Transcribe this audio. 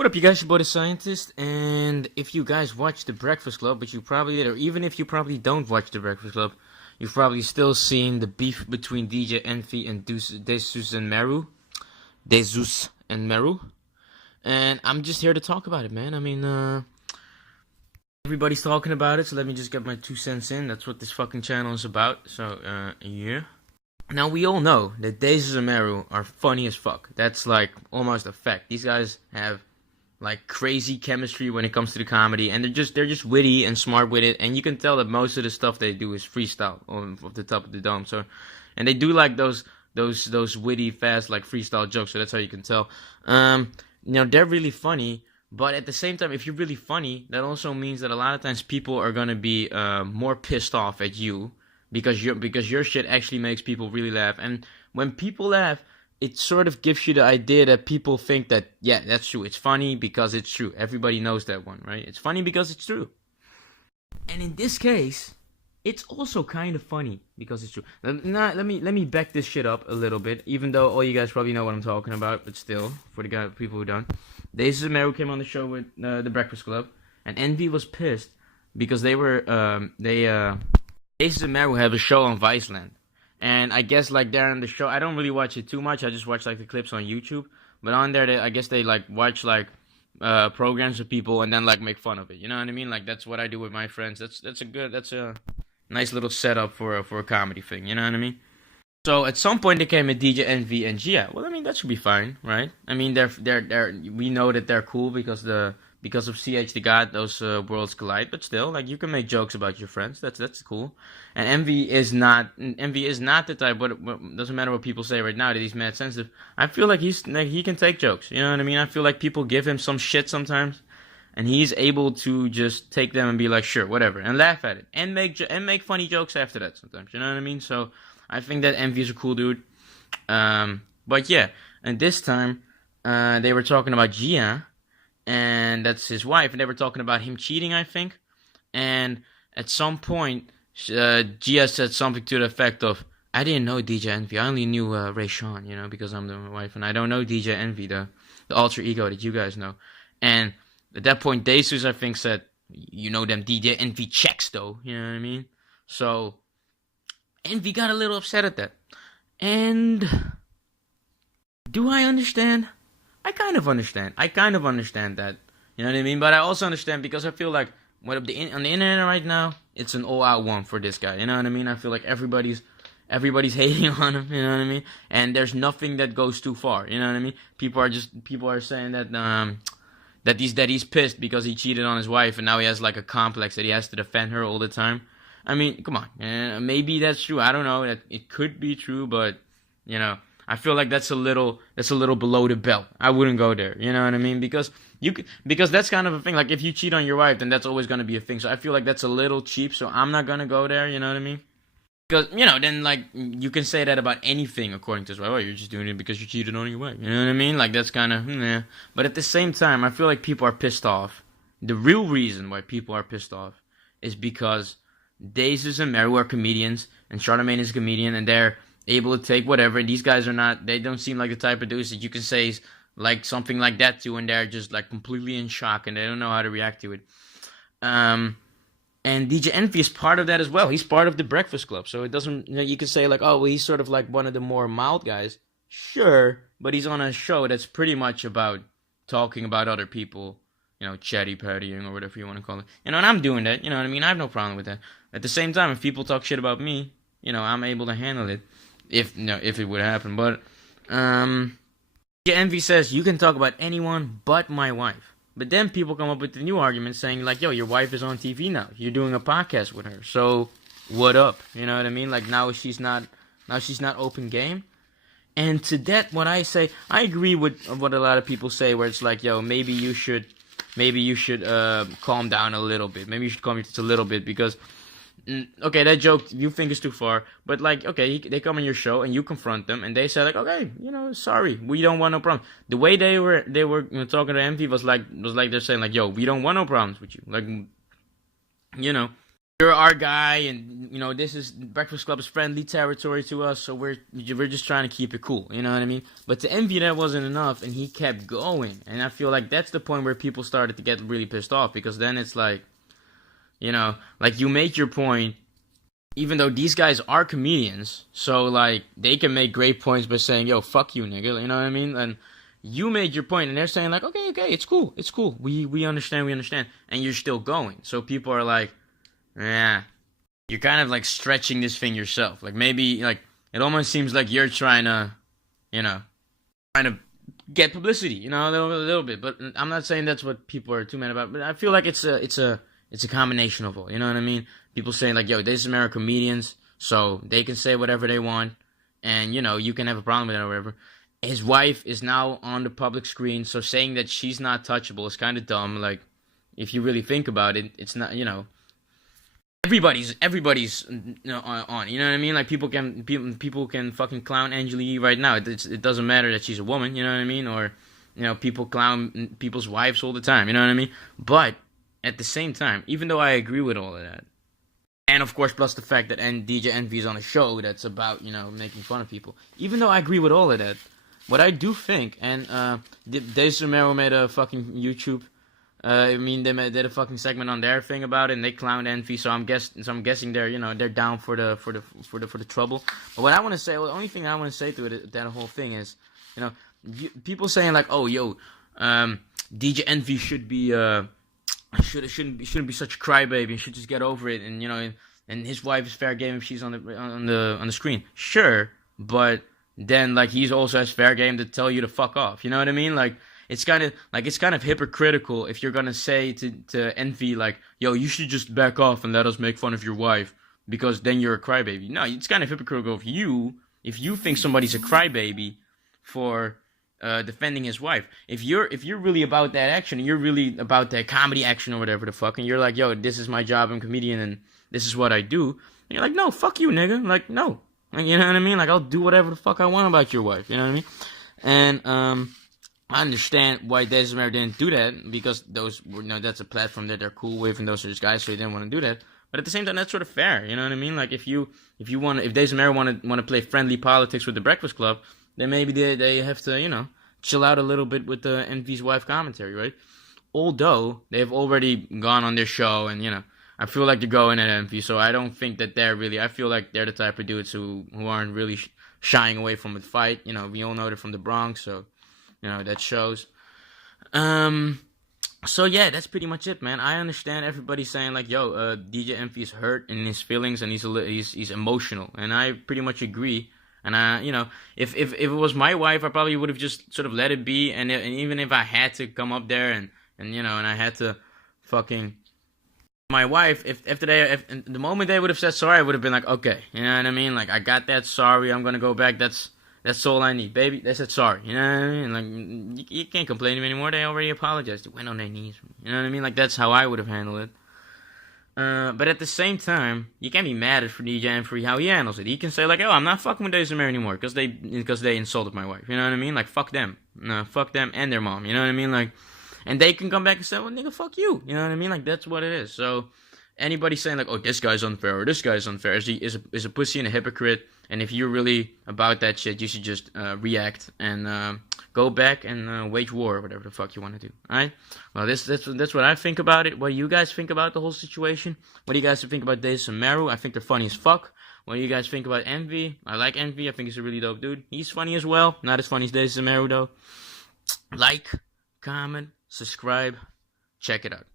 What up, you guys? Your boy the Scientist, and if you guys watch The Breakfast Club, which you probably did, or even if you probably don't watch The Breakfast Club, you've probably still seen the beef between DJ Envy and Desus and Mero. Desus and Mero. And I'm just here to talk about it, man. I mean, everybody's talking about it, so let me just get my 2 cents in. That's what this fucking channel is about, so, yeah. Now, we all know that Desus and Mero are funny as fuck. That's, like, almost a fact. These guys have like crazy chemistry when it comes to the comedy, and they're just witty and smart with it, and you can tell that most of the stuff they do is freestyle off the top of the dome. So, and they do like those witty, fast, like freestyle jokes. So that's how you can tell. They're really funny, but at the same time, if you're really funny, that also means that a lot of times people are gonna be more pissed off at you because your shit actually makes people really laugh, and when people laugh, it sort of gives you the idea that people think that, yeah, that's true. It's funny because it's true. Everybody knows that one, right? It's funny because it's true. And in this case, it's also kind of funny because it's true. Now, let me back this shit up a little bit, even though all you guys probably know what I'm talking about, but still, for the people who don't. Desus and Mero came on the show with The Breakfast Club, and Envy was pissed because Desus and Mero have a show on Viceland. And I guess like they're on the show, I don't really watch it too much. I just watch like the clips on YouTube. But on there, I guess they like watch like programs of people and then like make fun of it. You know what I mean? Like that's what I do with my friends. That's a nice little setup for a comedy thing. You know what I mean? So at some point they came at DJ Envy and Gia. Well, I mean that should be fine, right? I mean we know that they're cool because of CH the God, those worlds collide. But still, like you can make jokes about your friends. That's cool. And Envy is not the type. What doesn't matter what people say right now that he's mad sensitive. I feel like he can take jokes. You know what I mean? I feel like people give him some shit sometimes, and he's able to just take them and be like, sure, whatever, and laugh at it, and make funny jokes after that sometimes. You know what I mean? So I think that Envy is a cool dude. But yeah, and this time they were talking about Gia. And that's his wife, and they were talking about him cheating, I think. And at some point, Gia said something to the effect of, "I didn't know DJ Envy. I only knew Ray Sean, because I'm my wife, and I don't know DJ Envy, the alter ego that you guys know." And at that point, Desus, I think, said, "You know them DJ Envy checks, though." You know what I mean? So Envy got a little upset at that. And do I understand? I kind of understand that. You know what I mean? But I also understand because I feel like on the internet right now, it's an all-out one for this guy. You know what I mean? I feel like everybody's hating on him. You know what I mean? And there's nothing that goes too far. You know what I mean? People are saying that he's pissed because he cheated on his wife and now he has like a complex that he has to defend her all the time. I mean, come on. Maybe that's true. I don't know. It could be true, but I feel like that's a little below the belt. I wouldn't go there. You know what I mean? Because that's kind of a thing. Like if you cheat on your wife, then that's always gonna be a thing. So I feel like that's a little cheap. So I'm not gonna go there. You know what I mean? Because then like you can say that about anything according to his wife. Oh, you're just doing it because you cheated on your wife. You know what I mean? Like that's kind of yeah. But at the same time, I feel like people are pissed off. The real reason why people are pissed off is because Desus and Mero are comedians, and Charlamagne is a comedian, and they're able to take whatever. These guys are not. They don't seem like the type of dudes that you can say like something like that to, and they're just like completely in shock and they don't know how to react to it. And DJ Envy is part of that as well. He's part of the Breakfast Club, so it doesn't. You can say like, oh, well, he's sort of like one of the more mild guys. Sure, but he's on a show that's pretty much about talking about other people. Chatty pattying or whatever you want to call it. And I'm doing that. You know what I mean? I have no problem with that. At the same time, if people talk shit about me, I'm able to handle it. If it would happen. But Envy says you can talk about anyone but my wife. But then people come up with the new argument saying like, yo, your wife is on TV now. You're doing a podcast with her. So what up? You know what I mean? Like now she's not open game. And to that, what I say, I agree with what a lot of people say, where it's like, yo, maybe you should calm down a little bit. Maybe you should calm it just a little bit because. Okay, that joke you think is too far, but like, okay, they come on your show and you confront them, and they say like, okay, sorry, we don't want no problem. The way they were talking to Envy was like they're saying like, yo, we don't want no problems with you, like, you're our guy, and this is Breakfast Club is friendly territory to us, so we're just trying to keep it cool. You know what I mean? But to Envy, that wasn't enough, and he kept going. And I feel like that's the point where people started to get really pissed off, because then it's like, like you make your point, even though these guys are comedians, so like they can make great points by saying, "Yo, fuck you, nigga." You know what I mean? And you made your point, and they're saying like, "Okay, it's cool, it's cool. We understand, and you're still going. So people are like, yeah, you're kind of like stretching this thing yourself. Like maybe like it almost seems like you're trying to, you know, trying to get publicity, a little bit. But I'm not saying that's what people are too mad about. But I feel like it's a combination of all. You know what I mean? People saying like, yo, this is American comedians, so they can say whatever they want, and you can have a problem with that or whatever. His wife is now on the public screen, so saying that she's not touchable is kind of dumb. Like, if you really think about it, it's not. Everybody's on. You know what I mean? Like people can fucking clown Angela right now. It doesn't matter that she's a woman. You know what I mean? Or people clown people's wives all the time. You know what I mean? But at the same time, even though I agree with all of that, and of course plus the fact that DJ Envy is on a show that's about making fun of people, even though I agree with all of that, what I do think, and Desus made a fucking YouTube. They did a fucking segment on their thing about it, and they clowned Envy. So I'm guessing they're down for the trouble. But what I want to say, the only thing I want to say to it, that whole thing is, people saying like, oh, yo, DJ Envy should be shouldn't be such a crybaby. Should just get over it, and and his wife is fair game if she's on the screen. Sure, but then like he's also has fair game to tell you to fuck off. You know what I mean? Like. It's kind of hypocritical if you're gonna say to Envy like, yo, you should just back off and let us make fun of your wife because then you're a crybaby. No, it's kind of hypocritical if you think somebody's a crybaby for defending his wife. If you're really about that action, and you're really about that comedy action or whatever the fuck, and you're like, yo, this is my job, I'm a comedian, and this is what I do, and you're like, no, fuck you, nigga. Like, no, you know what I mean? Like, I'll do whatever the fuck I want about your wife. You know what I mean? And I understand why Desus didn't do that, because those were, that's a platform that they're cool with, and those are just guys, so he didn't want to do that. But at the same time, that's sort of fair, you know what I mean? Like if Desus want to play friendly politics with the Breakfast Club, then maybe they have to chill out a little bit with the Envy's wife commentary, right? Although they've already gone on their show, and I feel like they're going at Envy, so I don't think that they're really. I feel like they're the type of dudes who aren't really shying away from a fight. We all know they're from the Bronx, so. That shows. So yeah, that's pretty much it, man. I understand everybody saying like, yo, DJ Envy is hurt in his feelings and he's emotional, and I pretty much agree. And if it was my wife, I probably would have just sort of let it be. And even if I had to come up there and I had to fucking my wife, if the moment they would have said sorry, I would have been like, okay, you know what I mean? Like I got that, sorry, I'm gonna go back. That's all I need, baby. They said sorry. You know what I mean? Like, you can't complain to me anymore. They already apologized. They went on their knees. You know what I mean? Like, that's how I would have handled it. But at the same time, you can't be mad at DJ Envy how he handles it. He can say, like, oh, I'm not fucking with Desus anymore because they insulted my wife. You know what I mean? Like, fuck them. No, fuck them and their mom. You know what I mean? Like, and they can come back and say, well, nigga, fuck you. You know what I mean? Like, that's what it is. So, anybody saying, like, oh, this guy's unfair or this guy's unfair is a pussy and a hypocrite. And if you're really about that shit, you should just react and go back and wage war or whatever the fuck you want to do. Alright? Well, that's what I think about it. What do you guys think about the whole situation? What do you guys think about Desus and Mero? I think they're funny as fuck. What do you guys think about Envy? I like Envy. I think he's a really dope dude. He's funny as well. Not as funny as Desus and Mero, though. Like, comment, subscribe. Check it out.